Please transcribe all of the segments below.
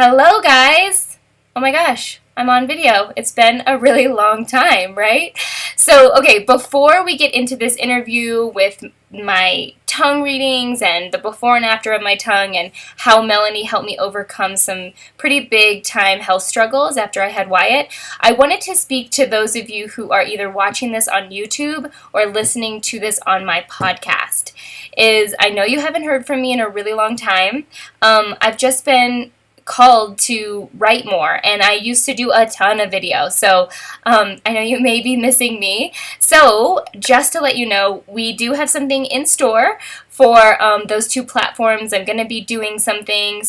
Hello, guys! Oh my gosh, I'm on video. It's been a really long time, right? So, okay, before we get into this interview with my tongue readings and the before and after of my tongue and how Melanie helped me overcome some pretty big time health struggles after I had Wyatt, I wanted to speak to those of you who are either watching this on YouTube or listening to this on my podcast. I know you haven't heard from me in a really long time. I've just been called to write more, and I used to do a ton of video, so I know you may be missing me. So just to let you know, we do have something in store for those two platforms. I'm going to be doing some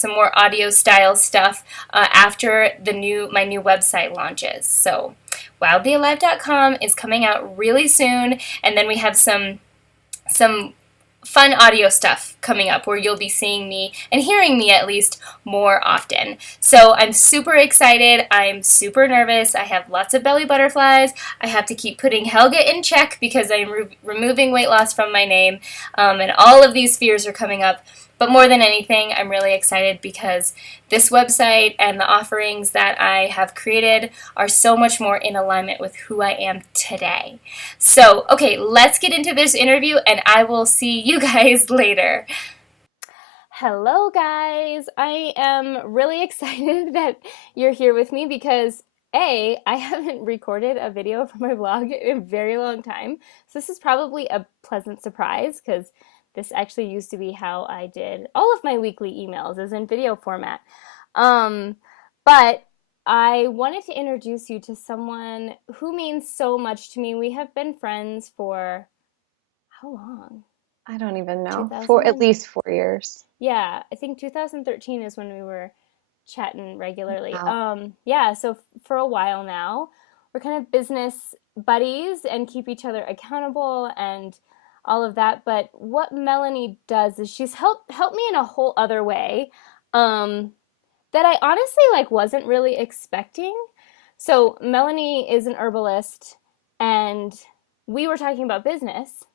more audio style stuff after my new website launches. So wildlyalive.com is coming out really soon, and then we have some fun audio stuff coming up where you'll be seeing me and hearing me at least more often. So I'm super excited. I'm super nervous. I have lots of belly butterflies. I have to keep putting Helga in check because I'm removing weight loss from my name, and all of these fears are coming up. But more than anything, I'm really excited because this website and the offerings that I have created are so much more in alignment with who I am today. So, okay, let's get into this interview and I will see you guys later. Hello, guys. I am really excited that you're here with me because I haven't recorded a video for my vlog in a very long time. So this is probably a pleasant surprise because this actually used to be how I did all of my weekly emails, is in video format. But I wanted to introduce you to someone who means so much to me. We have been friends for how long? I don't even know. For at 2000? least 4 years. Yeah, I think 2013 is when we were chatting regularly. Wow. Yeah, so for a while now, we're kind of business buddies and keep each other accountable and all of that. But what Melanie does is she's helped me in a whole other way, that I honestly wasn't really expecting. So Melanie is an herbalist, and we were talking about business,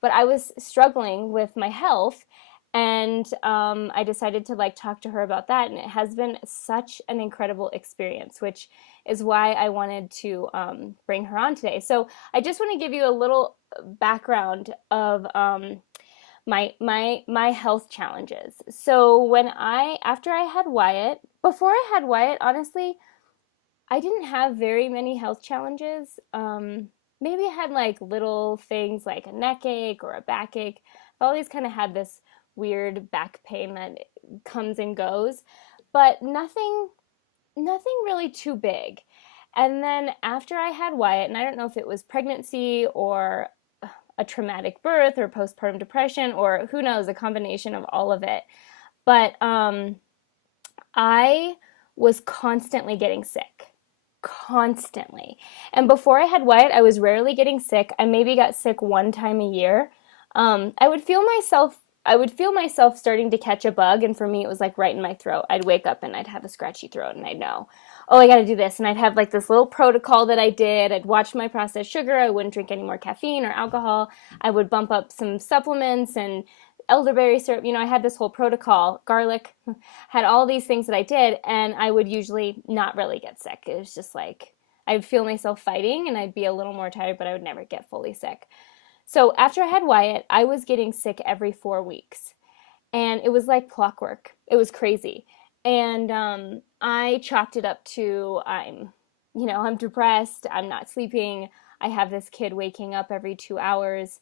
but I was struggling with my health, and I decided to talk to her about that, and it has been such an incredible experience, which is why I wanted to bring her on today. So I just want to give you a little background of my health challenges. So before I had Wyatt, honestly, I didn't have very many health challenges. Maybe I had little things like a neck ache or a backache. I've always kind of had this weird back pain that comes and goes, but nothing really too big. And then after I had Wyatt, and I don't know if it was pregnancy or a traumatic birth or postpartum depression or who knows, a combination of all of it, but I was constantly getting sick. Constantly. And before I had Wyatt, I was rarely getting sick. I maybe got sick one time a year. I would feel myself starting to catch a bug, and for me it was right in my throat. I'd wake up and I'd have a scratchy throat, and I'd know, oh, I got to do this. And I'd have this little protocol that I did. I'd watch my processed sugar. I wouldn't drink any more caffeine or alcohol. I would bump up some supplements and elderberry syrup. I had this whole protocol, garlic, had all these things that I did, and I would usually not really get sick. It was just I'd feel myself fighting and I'd be a little more tired, but I would never get fully sick. So after I had Wyatt, I was getting sick every 4 weeks, and it was like clockwork. It was crazy. And I chalked it up to I'm depressed, I'm not sleeping, I have this kid waking up every 2 hours,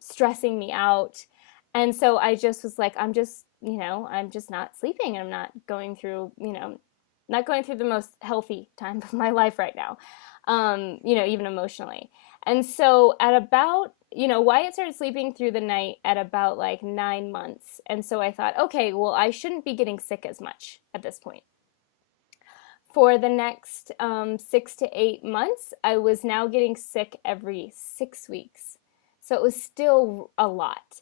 stressing me out. And so I just was I'm just not sleeping. I'm not going through, the most healthy time of my life right now, even emotionally. And so at about, Wyatt started sleeping through the night at about 9 months. And so I thought, okay, well, I shouldn't be getting sick as much at this point. For the next 6 to 8 months, I was now getting sick every 6 weeks. So it was still a lot.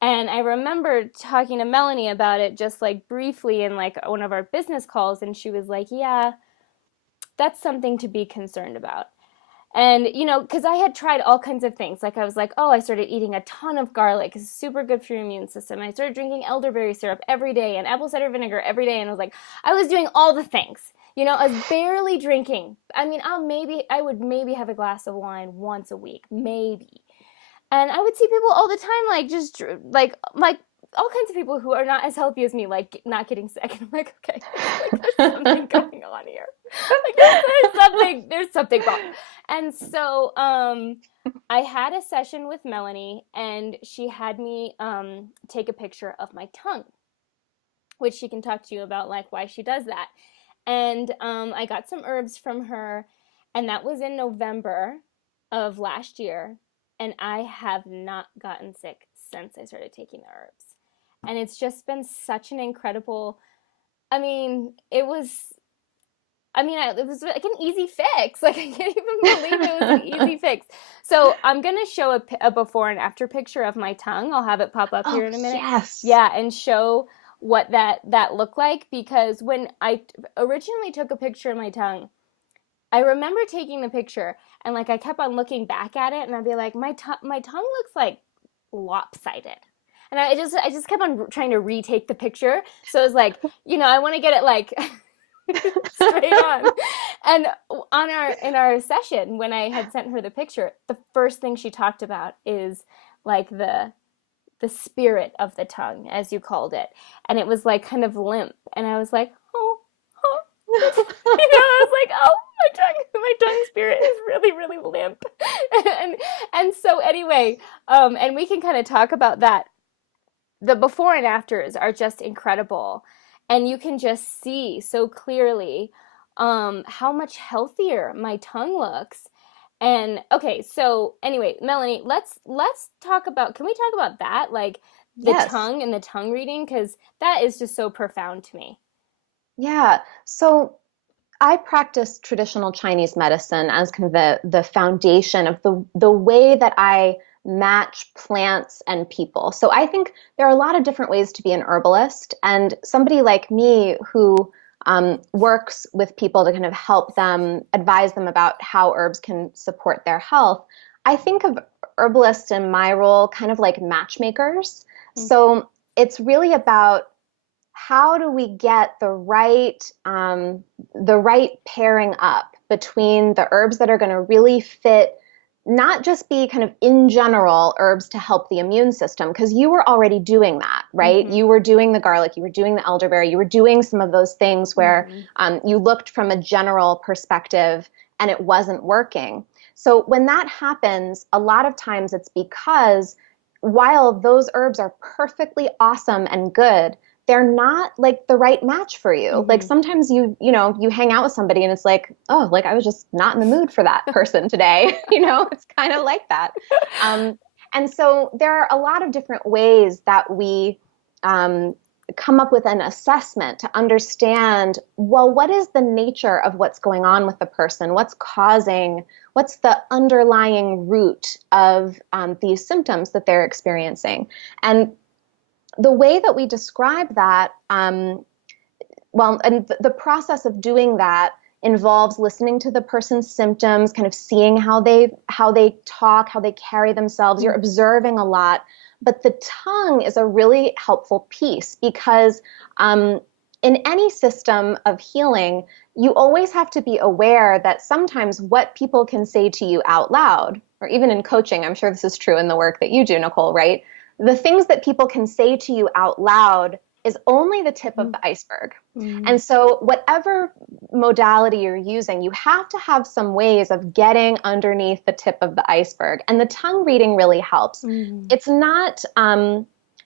And I remember talking to Melanie about it just briefly in one of our business calls, and she was like, yeah, that's something to be concerned about. And, because I had tried all kinds of things. Like I was like, oh, I started eating a ton of garlic. It's super good for your immune system. I started drinking elderberry syrup every day and apple cider vinegar every day. And I was like, I was doing all the things. I was barely drinking. I mean, I would maybe have a glass of wine once a week, maybe. And I would see people all the time, like just like all kinds of people who are not as healthy as me, like not getting sick. And I'm like, okay, like, there's something going on here. Like there's something wrong. And so I had a session with Melanie, and she had me take a picture of my tongue, which she can talk to you about, like why she does that. And I got some herbs from her, and that was in November of last year. And I have not gotten sick since I started taking the herbs. And it's just been such an incredible, it was like an easy fix. Like, I can't even believe it was an easy fix. So I'm going to show a before and after picture of my tongue. I'll have it pop up here in a minute. Yes. Yeah, and show what that looked like. Because when I originally took a picture of my tongue, I remember taking the picture and like I kept on looking back at it, and I'd be like, my tongue looks like lopsided. And I just kept on trying to retake the picture. So it was like, I want to get it like straight on. And in our session, when I had sent her the picture, the first thing she talked about is like the spirit of the tongue, as you called it. And it was like kind of limp. And I was like, oh. I was like, oh, my tongue spirit is really, really limp. and so anyway, and we can kind of talk about that. The before and afters are just incredible. And you can just see so clearly how much healthier my tongue looks. And okay, so anyway, Melanie, let's talk about, can we talk about that? Like the tongue and the tongue reading, because that is just so profound to me. Yeah. So I practice traditional Chinese medicine as kind of the foundation of the way that I match plants and people. So I think there are a lot of different ways to be an herbalist, and somebody like me who works with people to kind of help them, advise them about how herbs can support their health. I think of herbalists in my role kind of like matchmakers. Mm-hmm. So it's really about how do we get the right pairing up between the herbs that are going to really fit, not just be kind of in general herbs to help the immune system, because you were already doing that, right? Mm-hmm. You were doing the garlic, you were doing the elderberry, you were doing some of those things where you looked from a general perspective and it wasn't working. So when that happens, a lot of times it's because while those herbs are perfectly awesome and good, they're not like the right match for you. Mm-hmm. Like sometimes you hang out with somebody and it's like, oh, like I was just not in the mood for that person today. It's kind of like that. And so there are a lot of different ways that we come up with an assessment to understand, well, what is the nature of what's going on with the person? What's the underlying root of these symptoms that they're experiencing? And the way that we describe that, and the process of doing that involves listening to the person's symptoms, kind of seeing how they talk, how they carry themselves. You're observing a lot. But the tongue is a really helpful piece because in any system of healing, you always have to be aware that sometimes what people can say to you out loud, or even in coaching, I'm sure this is true in the work that you do, Nicole, right? The things that people can say to you out loud is only the tip of the iceberg. Mm-hmm. And so whatever modality you're using, you have to have some ways of getting underneath the tip of the iceberg. And the tongue reading really helps. Mm-hmm. It's not,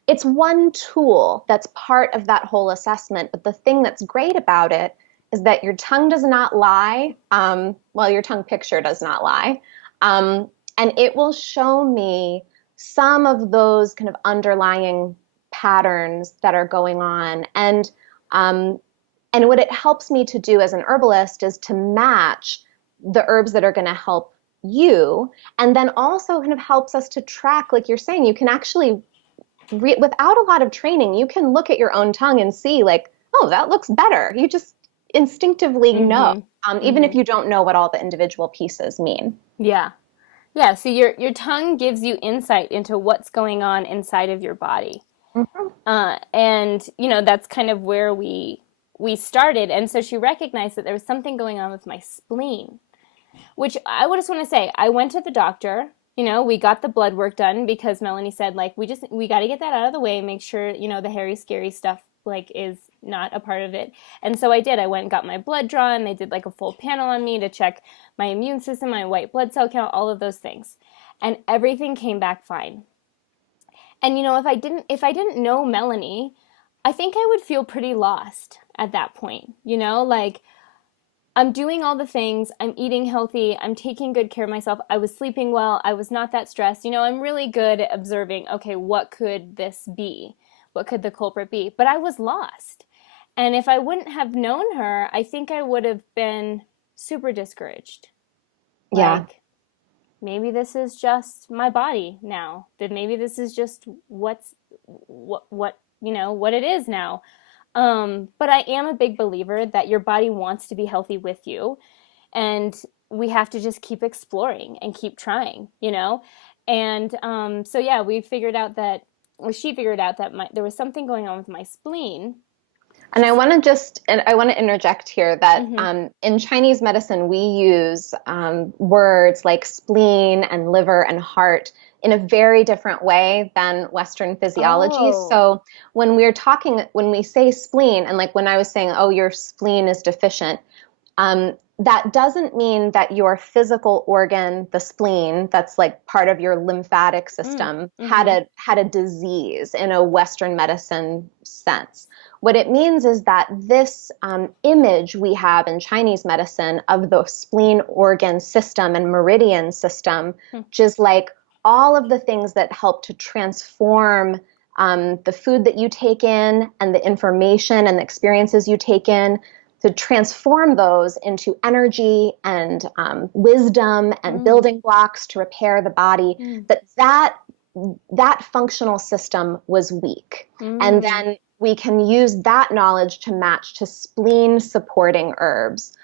it's one tool that's part of that whole assessment. But the thing that's great about it is that your tongue does not lie. Your tongue picture does not lie. And it will show me some of those kind of underlying patterns that are going on. And what it helps me to do as an herbalist is to match the herbs that are going to help you. And then also kind of helps us to track, like you're saying, you can actually, without a lot of training, you can look at your own tongue and see like, oh, that looks better. You just instinctively know. even if you don't know what all the individual pieces mean. Yeah. Yeah, so your tongue gives you insight into what's going on inside of your body. Mhm. And that's kind of where we started. And so she recognized that there was something going on with my spleen, which I would just want to say, I went to the doctor. We got the blood work done because Melanie said, like, we got to get that out of the way, make sure, the hairy, scary stuff, like, is not a part of it. And so I did. I went and got my blood drawn. They did, like, a full panel on me to check my immune system, my white blood cell count, all of those things. And everything came back fine. And, if I didn't know Melanie, I think I would feel pretty lost at that point. Like, I'm doing all the things, I'm eating healthy, I'm taking good care of myself, I was sleeping well, I was not that stressed. I'm really good at observing, okay, what could this be? What could the culprit be? But I was lost. And if I wouldn't have known her, I think I would have been super discouraged. Yeah. Like, maybe this is just my body now. That maybe this is just what what it is now. But I am a big believer that your body wants to be healthy with you, and we have to just keep exploring and keep trying. And so yeah, we figured out that, or she figured out that there was something going on with my spleen. And I want to interject here that in Chinese medicine, we use words like spleen and liver and heart in a very different way than Western physiology. Oh. So when we say spleen, and like when I was saying, oh, your spleen is deficient, that doesn't mean that your physical organ, the spleen, that's like part of your lymphatic system, had a disease in a Western medicine sense. What it means is that this image we have in Chinese medicine of the spleen organ system and meridian system, which is like all of the things that help to transform the food that you take in and the information and the experiences you take in, to transform those into energy and wisdom and building blocks to repair the body, that functional system was weak. And then we can use that knowledge to match to spleen supporting herbs.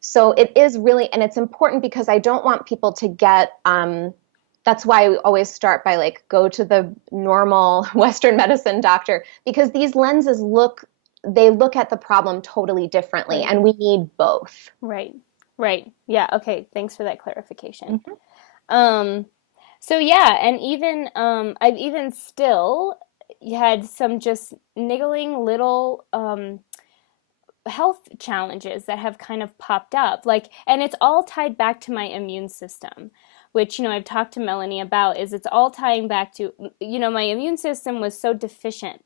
So it is really, and it's important because I don't want people to get, that's why we always start by like, go to the normal Western medicine doctor, because these lenses look at the problem totally differently, and we need both. Right. Yeah. Okay. Thanks for that clarification. So yeah, and even I've even still had some just niggling little health challenges that have kind of popped up, like, and it's all tied back to my immune system, which I've talked to Melanie about. Is it's all tying back to my immune system was so deficient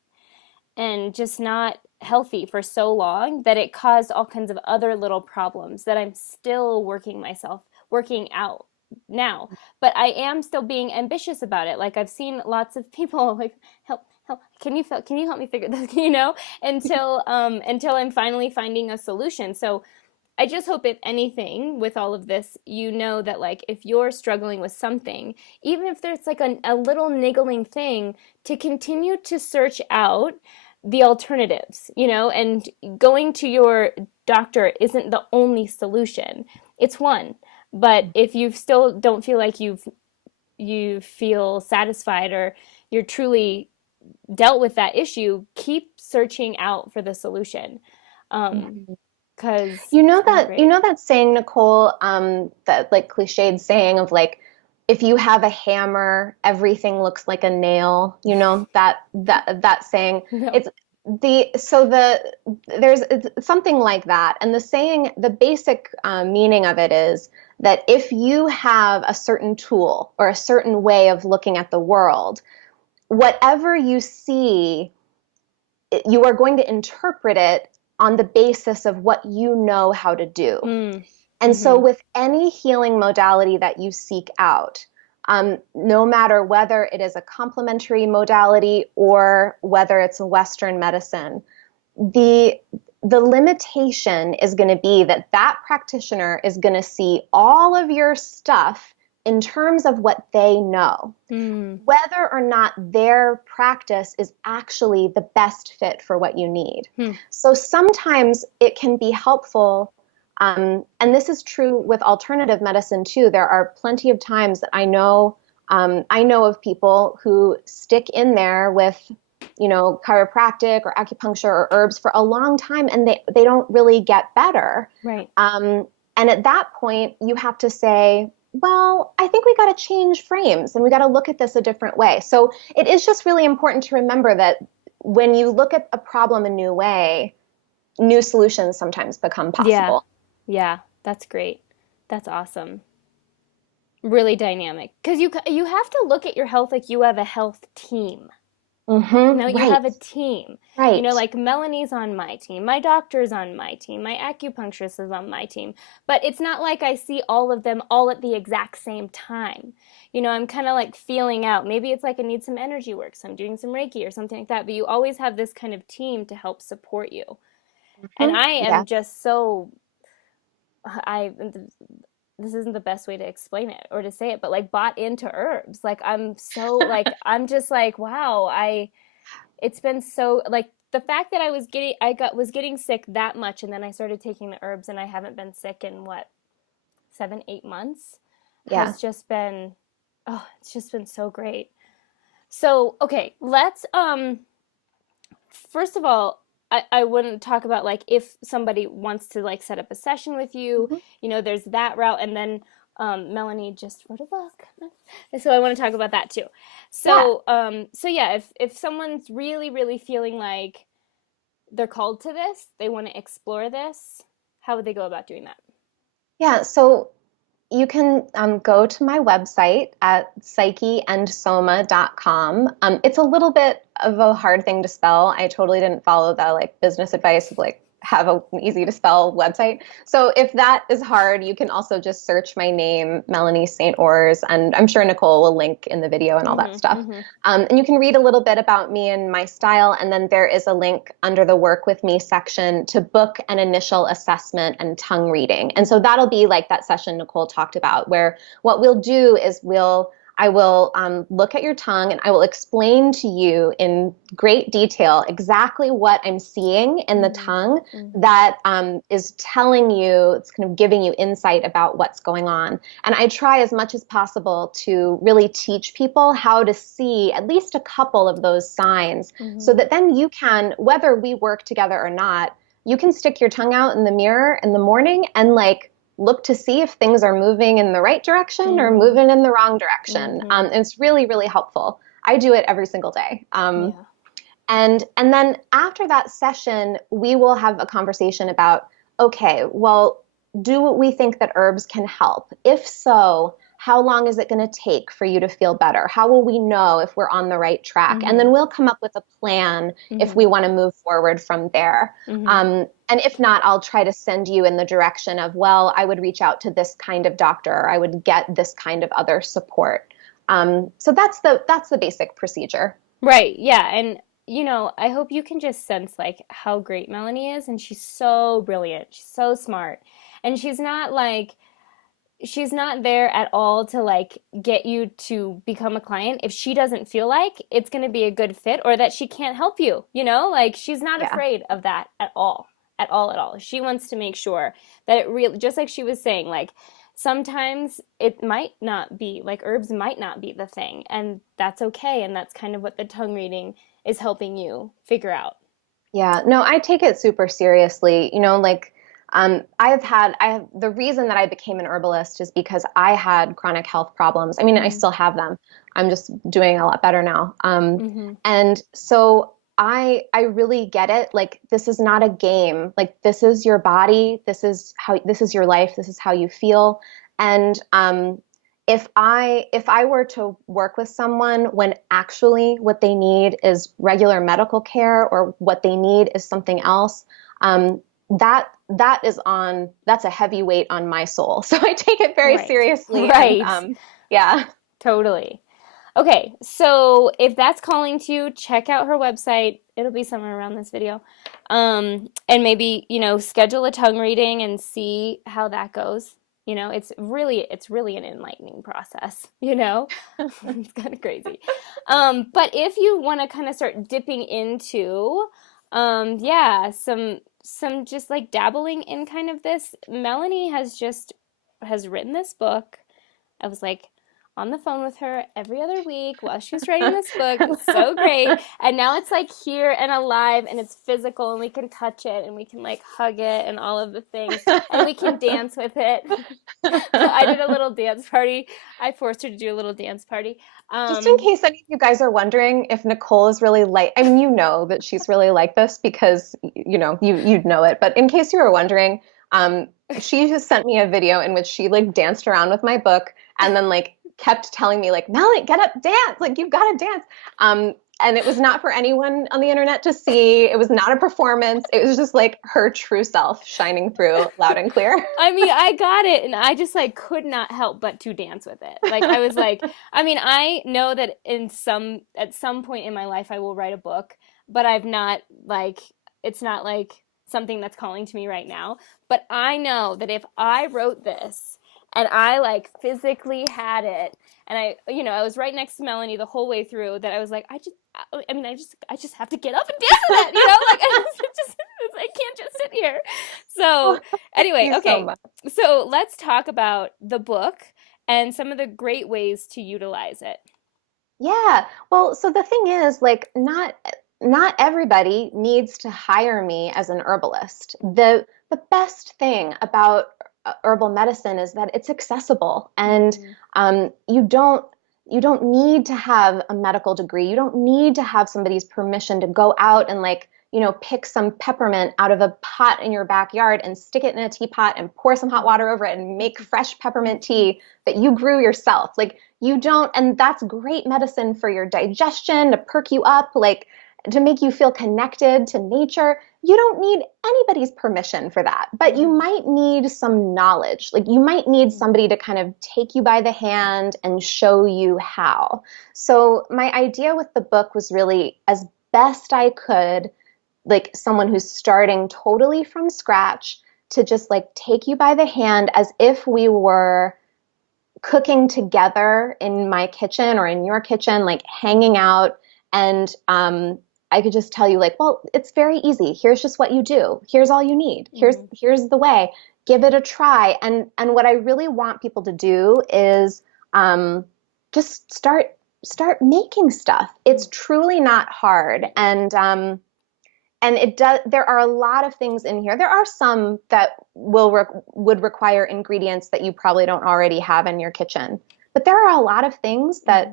and just not healthy for so long that it caused all kinds of other little problems that I'm still working out now. But I am still being ambitious about it. Like, I've seen lots of people like, help, can you help me figure this, until I'm finally finding a solution. So I just hope, if anything, with all of this, that, like, if you're struggling with something, even if there's like a little niggling thing, to continue to search out the alternatives, and going to your doctor isn't the only solution. It's one. But if you still don't feel like you feel satisfied, or you're truly dealt with that issue, keep searching out for the solution. Because that saying, Nicole, that like cliched saying of like, if you have a hammer, everything looks like a nail. That saying. No. It's something like that. And the saying, the basic meaning of it is that if you have a certain tool or a certain way of looking at the world, whatever you see, you are going to interpret it on the basis of what you know how to do. And so with any healing modality that you seek out, no matter whether it is a complementary modality or whether it's a Western medicine, the limitation is going to be that practitioner is going to see all of your stuff in terms of what they know, whether or not their practice is actually the best fit for what you need. So sometimes it can be helpful And this is true with alternative medicine too. There are plenty of times that I know of people who stick in there with, chiropractic or acupuncture or herbs for a long time, and they don't really get better. Right. And at that point, you have to say, well, I think we got to change frames and we got to look at this a different way. So it is just really important to remember that when you look at a problem a new way, new solutions sometimes become Yeah. possible. Yeah. That's great. That's awesome. Really dynamic. Because you have to look at your health like you have a health team. You Right, have a team. right. Like Melanie's on my team, my doctor's on my team, my acupuncturist is on my team. But it's not like I see all of them all at the exact same time. I'm kind of like feeling out. Maybe it's like I need some energy work, so I'm doing some Reiki or something like that. But you always have this kind of team to help support you. And I Yeah. am just so, I this isn't the best way to explain it or to say it, but like bought into herbs. Like I'm so like I'm just like wow, it's been so like the fact that was getting sick that much, and then I started taking the herbs and I haven't been sick in what, 7, 8 months, Yeah. has just been, oh, it's just been so great. So okay, let's first of all, I wouldn't talk about like if somebody wants to like set up a session with you, Mhm. there's that route, and then Melanie just wrote a book, so I want to talk about that too. Yeah. So yeah, if someone's really really feeling like they're called to this, they want to explore this, how would they go about doing that? Yeah. So you can go to my website at psycheandsoma.com. It's a little bit of a hard thing to spell. I totally didn't follow the like business advice of like have an easy to spell website. So if that is hard, you can also just search my name, Melanie St. Ors, and I'm sure Nicole will link in the video and all that Mm-hmm, stuff. mm-hmm. And you can read a little bit about me and my style, and then there is a link under the Work With Me section to book an initial assessment and tongue reading. And so that'll be like that session Nicole talked about, where what we'll do is I will look at your tongue and I will explain to you in great detail exactly what I'm seeing in the Mm-hmm, tongue mm-hmm. that is telling you, it's kind of giving you insight about what's going on. And I try as much as possible to really teach people how to see at least a couple of those signs so Mm-hmm. that then you can, whether we work together or not, you can stick your tongue out in the mirror in the morning and like look to see if things are moving in the right direction or Mm-hmm. moving in the wrong direction. Mm-hmm. It's really, really helpful. I do it every single day. Yeah. And then after that session, we will have a conversation about, okay, well, do we think that herbs can help? If so, how long is it going to take for you to feel better? How will we know if we're on the right track? And Mm-hmm. then we'll come up with a plan if Mm-hmm. we want to move forward from there. Mm-hmm. And if not, I'll try to send you in the direction of, well, I would reach out to this kind of doctor, or I would get this kind of other support. So that's the basic procedure. Right. Yeah. And I hope you can just sense like how great Melanie is, and she's so brilliant. She's so smart. And she's not there at all to like get you to become a client if she doesn't feel like it's going to be a good fit or that she can't help you, like she's not Yeah. afraid of that at all. At all at all. She wants to make sure that it really, just like she was saying, like sometimes it might not be like herbs might not be the thing, and that's okay, and that's kind of what the tongue reading is helping you figure out. Yeah, no, I take it super seriously. Like I have the reason that I became an herbalist is because I had chronic health problems. I mean, I Mm-hmm. still have them. I'm just doing a lot better now. Mm-hmm. And so I really get it. Like this is not a game. Like this is your body. This is your life. This is how you feel. And if I were to work with someone when actually what they need is regular medical care or what they need is something else, that's a heavy weight on my soul. So I take it very Right. seriously, and Right. yeah. Totally. Okay, so if that's calling to you, check out her website. It'll be somewhere around this video. And maybe, schedule a tongue reading and see how that goes. It's really an enlightening process, It's kind of crazy. But if you want to kind of start dipping into, yeah, some some just like dabbling in kind of this. Melanie has written this book. I was like on the phone with her every other week while she was writing this book. It's so great. And now it's like here and alive and it's physical and we can touch it and we can like hug it and all of the things and we can dance with it. So I did a little dance party. I forced her to do a little dance party. Just in Um, case any of you guys are wondering if Nicole is really like, I mean, you know that she's really like this because you'd know it. But in case you were wondering, um, she just sent me a video in which she like danced around with my book and then like kept telling me like, Melanie, get up, dance, like you've got to dance. And it was not for anyone on the internet to see. It was not a performance. It was just like her true self shining through loud and clear. I mean, I got it, and I just like could not help but to dance with it. Like I was like, I mean, I know that at some point in my life I will write a book, but I've not like it's not like something that's calling to me right now. But I know that if I wrote this and I like physically had it, and I was right next to Melanie the whole way through, that I was like, I just have to get up and dance with that, like I can't just sit here. So Thank anyway, you so okay. much. So let's talk about the book and some of the great ways to utilize it. Yeah. Well, so the thing is, like, not everybody needs to hire me as an herbalist. The best thing about herbal medicine is that it's accessible, and Mhm. you don't need to have a medical degree. You don't need to have somebody's permission to go out and like pick some peppermint out of a pot in your backyard and stick it in a teapot and pour some hot water over it and make fresh peppermint tea that you grew yourself. Like you don't, and that's great medicine for your digestion, to perk you up, like to make you feel connected to nature. You don't need anybody's permission for that, but you Mhm. might need some knowledge. Like you might need somebody to kind of take you by the hand and show you how. So my idea with the book was really, as best I could, like someone who's starting totally from scratch, to just like take you by the hand as if we were cooking together in my kitchen or in your kitchen, like hanging out. And I could just tell you, like, well, it's very easy. Here's just what you do. Here's all you need. Here's Mhm. here's the way. Give it a try. And what I really want people to do is just start making stuff. It's truly not hard. And it does, there are a lot of things in here. There are some that would require ingredients that you probably don't already have in your kitchen, but there are a lot of things that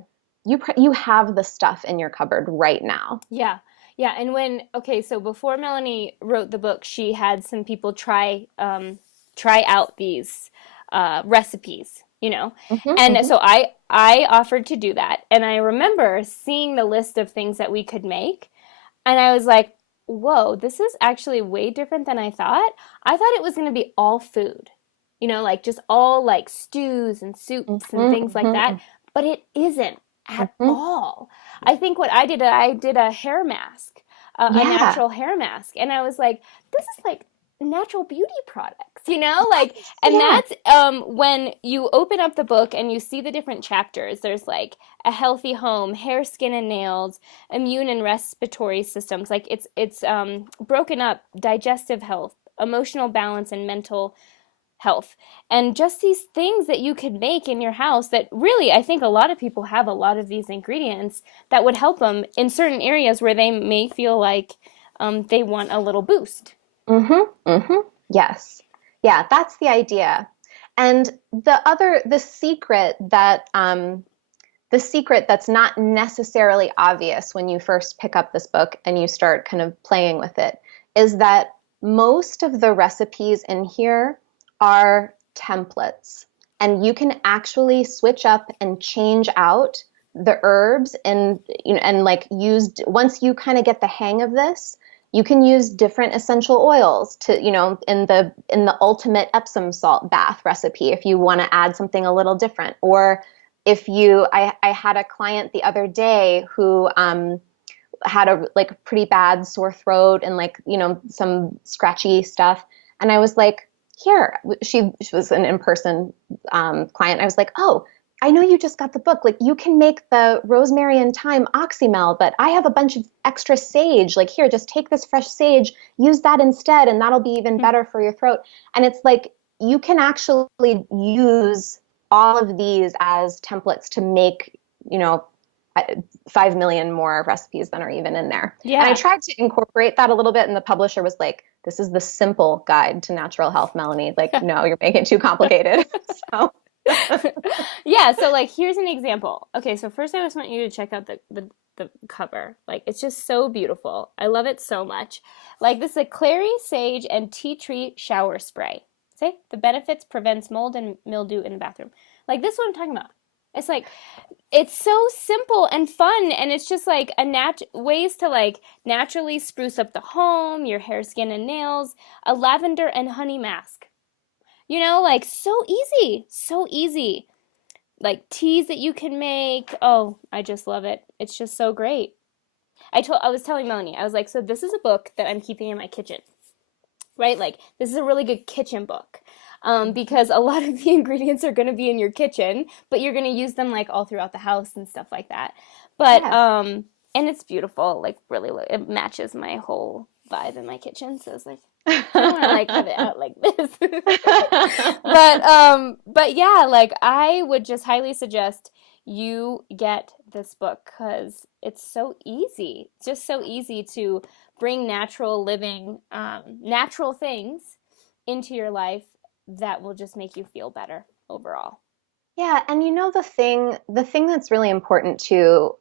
Mhm. you have the stuff in your cupboard right now. Yeah. Yeah, and okay, so before Melanie wrote the book, she had some people try out these recipes, Hmm. And Hmm. so I offered to do that. And I remember seeing the list of things that we could make, and I was like, "Whoa, this is actually way different than I thought." I thought it was going to be all food. Like just all like stews and soups and Hmm. things like that, Hmm. but it isn't at Hmm. all. I think what I did a hair mask, a Yeah. natural hair mask, and I was like, this is like natural beauty products, like, and Yeah. that's when you open up the book and you see the different chapters. There's like a healthy home, hair, skin, and nails, immune and respiratory systems. Like it's broken up, digestive health, emotional balance, and mental health. And just these things that you could make in your house that really, I think a lot of people have a lot of these ingredients that would help them in certain areas where they may feel like they want a little boost. Hmm. Hmm. Yes. Yeah, that's the idea. And the secret that's not necessarily obvious when you first pick up this book and you start kind of playing with it is that most of the recipes in here are templates. And you can actually switch up and change out the herbs and like once you kind of get the hang of this, you can use different essential oils to, in the ultimate Epsom salt bath recipe if you want to add something a little different. Or if I had a client the other day who had a like pretty bad sore throat and like some scratchy stuff, and I was like, here, she was an in-person client. I was like, oh, I know you just got the book. Like you can make the rosemary and thyme oxymel, but I have a bunch of extra sage. Like here, just take this fresh sage, use that instead, and that'll be even Mm. better for your throat. And it's like you can actually use all of these as templates to make, you know, 5 million more recipes than are even in there. And I Yeah. tried to incorporate that a little bit, and the publisher was like, this is the simple guide to natural health, Melanie. Like, no, you're making it too complicated. So Yeah, so like here's an example. Okay, so first I just want you to check out the cover. Like it's just so beautiful. I love it so much. Like this is a clary, sage, and tea tree shower spray. See? The benefits prevents mold and mildew in the bathroom. Like this is what I'm talking about. It's like it's so simple and fun and it's just like a ways to like naturally spruce up the home, your hair, skin, and nails, a lavender and honey mask. You know, like so easy, so easy. Like teas that you can make. Oh, I just love it. It's just so great. I was telling Melanie, I was like, so this is a book that I'm keeping in my kitchen, right? Like this is a really good kitchen book. Because a lot of the ingredients are going to be in your kitchen, but you're going to use them like all throughout the house and stuff like that. But yes. and it's beautiful, like really, it matches my whole vibe in my kitchen. So it's like I don't want to like have it out like this. But yeah, like I would just highly suggest you get this book because it's so easy. It's just so easy to bring natural living, natural things into your life that will just make you feel better overall. Yeah, and you know the thing that's really important too,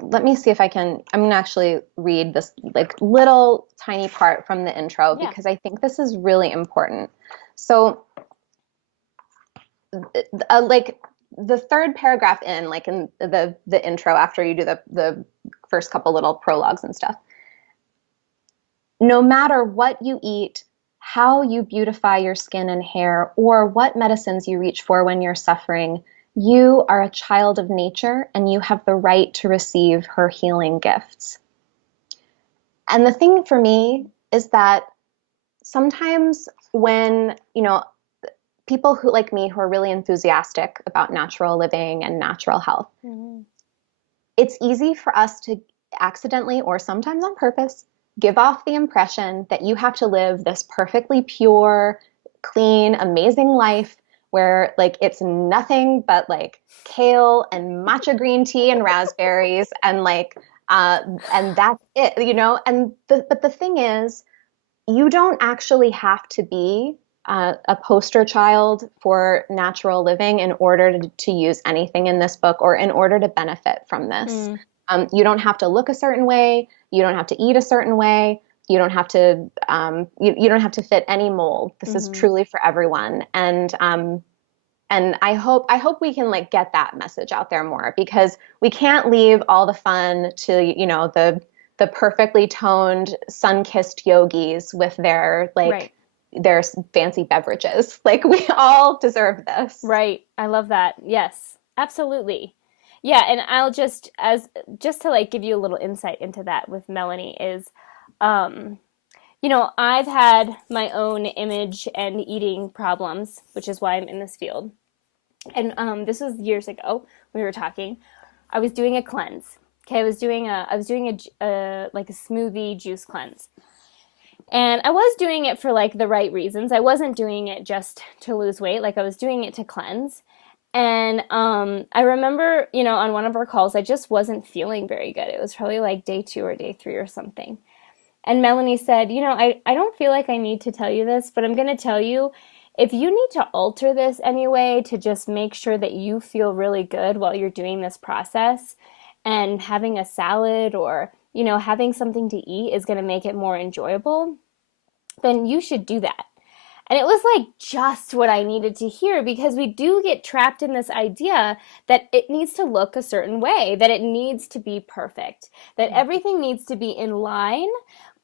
let me see if I'm gonna actually read this like little tiny part from the intro Yeah. because I think this is really important. So, like the third paragraph in, like in the intro after you do the first couple little prologues and stuff. No matter what you eat, how you beautify your skin and hair, or what medicines you reach for when you're suffering, you are a child of nature and you have the right to receive her healing gifts. And the thing for me is that sometimes when, people who like me who are really enthusiastic about natural living and natural health, Mm-hmm. it's easy for us to accidentally or sometimes on purpose give off the impression that you have to live this perfectly pure, clean, amazing life where like it's nothing but like kale and matcha green tea and raspberries and like and that's it, and but the thing is you don't actually have to be a poster child for natural living in order to use anything in this book or in order to benefit from this. Mm. You don't have to look a certain way. You don't have to eat a certain way. You don't have to you don't have to fit any mold. This is Mm-hmm. truly for everyone. And I hope we can like get that message out there more because we can't leave all the fun to the perfectly toned sun-kissed yogis with their Right. their fancy beverages. Like we all deserve this. Right. I love that. Yes, absolutely. Yeah, and I'll just to like give you a little insight into that with Melanie is um I've had my own image and eating problems, which is why I'm in this field. And this was years ago when we were talking. I was doing a cleanse. Okay, I was doing a like a smoothie juice cleanse. And I was doing it for like the right reasons. I wasn't doing it just to lose weight. Like I was doing it to cleanse. And I remember, on one of our calls, I just wasn't feeling very good. It was probably like day 2 or day 3 or something. And Melanie said, I don't feel like I need to tell you this, but I'm going to tell you if you need to alter this anyway to just make sure that you feel really good while you're doing this process and having a salad or, having something to eat is going to make it more enjoyable, then you should do that. And it was like just what I needed to hear because we do get trapped in this idea that it needs to look a certain way, that it needs to be perfect, that everything needs to be in line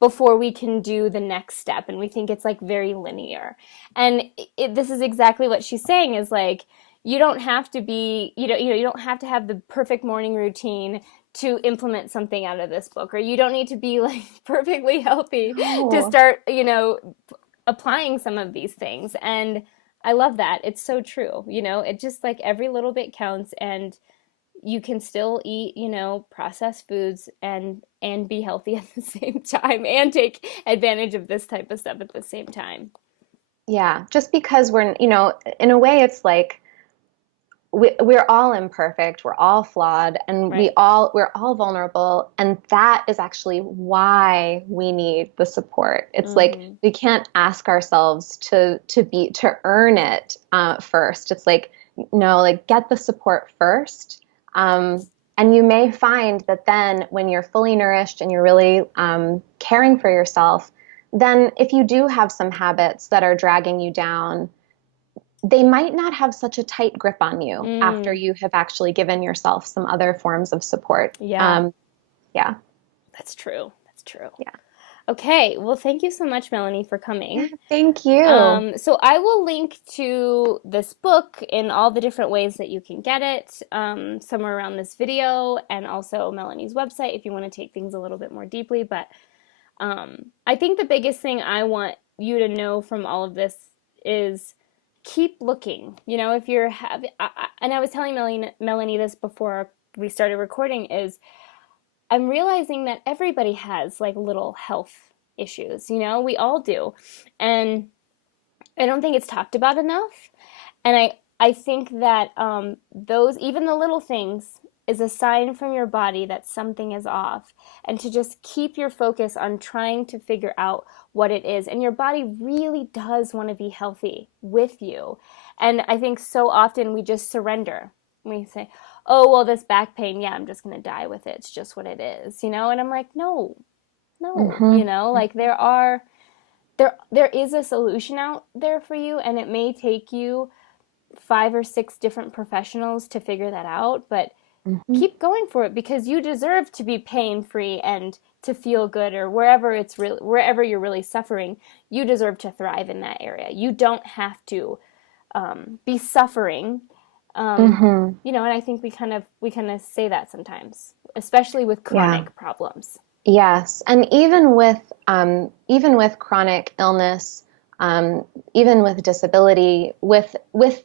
before we can do the next step. And we think it's like very linear. And this is exactly what she's saying is like, you don't have to be, you don't have to have the perfect morning routine to implement something out of this book, or you don't need to be like perfectly healthy to Oh. start, applying some of these things. And I love that. It's so true. It just like every little bit counts, and you can still eat, processed foods and be healthy at the same time and take advantage of this type of stuff at the same time. Yeah, just because in a way, it's like we're all imperfect, we're all flawed, and Right. we're all vulnerable, and that is actually why we need the support. It's like Hmm. we can't ask ourselves to earn it first. It's like no, like get the support first. And you may find that then when you're fully nourished and you're really caring for yourself, then if you do have some habits that are dragging you down, they might not have such a tight grip on you after Mm, you have actually given yourself some other forms of support. yeah, Yeah. that's true. That's true. Yeah. Okay, well, thank you so much, Melanie, for Yeah. coming. Thank you. So I will link to this book in all the different ways that you can get it, somewhere around this video, and also Melanie's website if you want to take things a little bit more deeply. But I think the biggest thing I want you to know from all of this is keep looking. If you're having, and I was telling Melanie this before we started recording, is I'm realizing that everybody has like little health issues. We all do. And I don't think it's talked about enough. And I think that those, even the little things, is a sign from your body that something is off. And to just keep your focus on trying to figure out what it is. And your body really does want to be healthy with you. And I think so often we just surrender. We say, oh, well, this back pain, yeah, I'm just going to die with it. It's just what it is, And I'm like, no, no, Hmm. like there is a solution out there for you, and it may take you 5 or 6 different professionals to figure that out, but Hmm. keep going for it because you deserve to be pain free and to feel good, or wherever you're really suffering, you deserve to thrive in that area. You don't have to be suffering. Hmm. And I think we kind of say that sometimes, especially with Yeah. chronic problems. Yes. And even with chronic illness, even with disability, with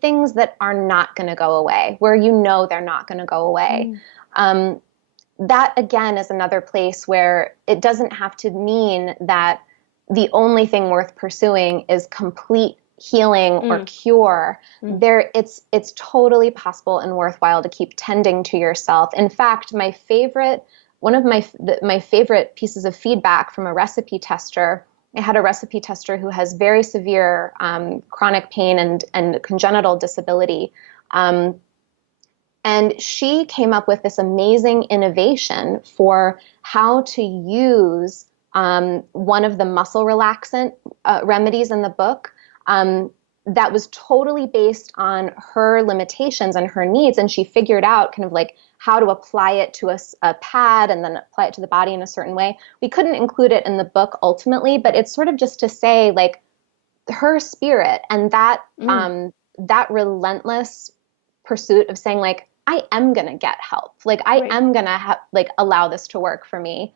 things that are not going to go away, where they're not going to go away, Mm, um, that again is another place where it doesn't have to mean that the only thing worth pursuing is complete healing or mm, cure. mm. It's totally possible and worthwhile to keep tending to yourself. In fact, one of my favorite pieces of feedback from a recipe tester. I had a recipe tester who has very severe chronic pain and congenital disability. Um, and she came up with this amazing innovation for how to use one of the muscle relaxant remedies in the book that was totally based on her limitations and her needs. And she figured out kind of like how to apply it to a pad and then apply it to the body in a certain way. We couldn't include it in the book ultimately, but it's sort of just to say like her spirit and Mm. that relentless pursuit of saying like I am gonna get help, like I Right. am gonna like allow this to work for me.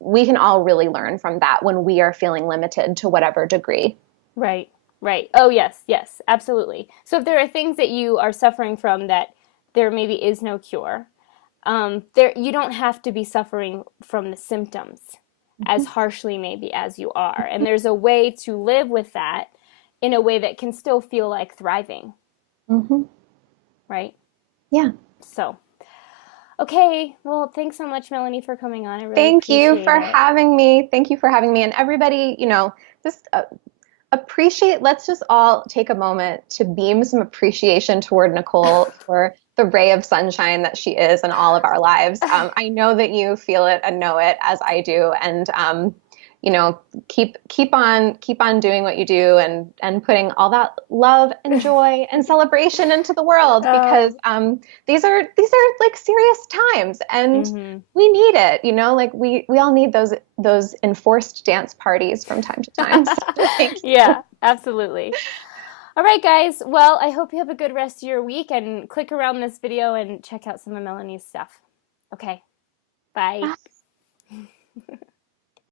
We can all really learn from that when we are feeling limited to whatever degree. Right, right. Oh, yes, yes, absolutely. So if there are things that you are suffering from that there maybe is no cure, there you don't have to be suffering from the symptoms as harshly maybe as you are. And there's a way to live with that in a way that can still feel like thriving, Mm-hmm. right? Yeah. So, okay, well, thanks so much, Melanie, for coming on. I really Thank you appreciate for it. having me. Thank you for having me. And everybody, just let's just all take a moment to beam some appreciation toward Nicole for the ray of sunshine that she is in all of our lives. I know that you feel it and know it as I do. And, keep on doing what you do and putting all that love and joy and celebration into the world because, Oh, these are like serious times and mm-hmm. we need it, like we all need those enforced dance parties from time to time. So thank you. Yeah, absolutely. All right, guys. Well, I hope you have a good rest of your week and click around this video and check out some of Melanie's stuff. Okay, bye.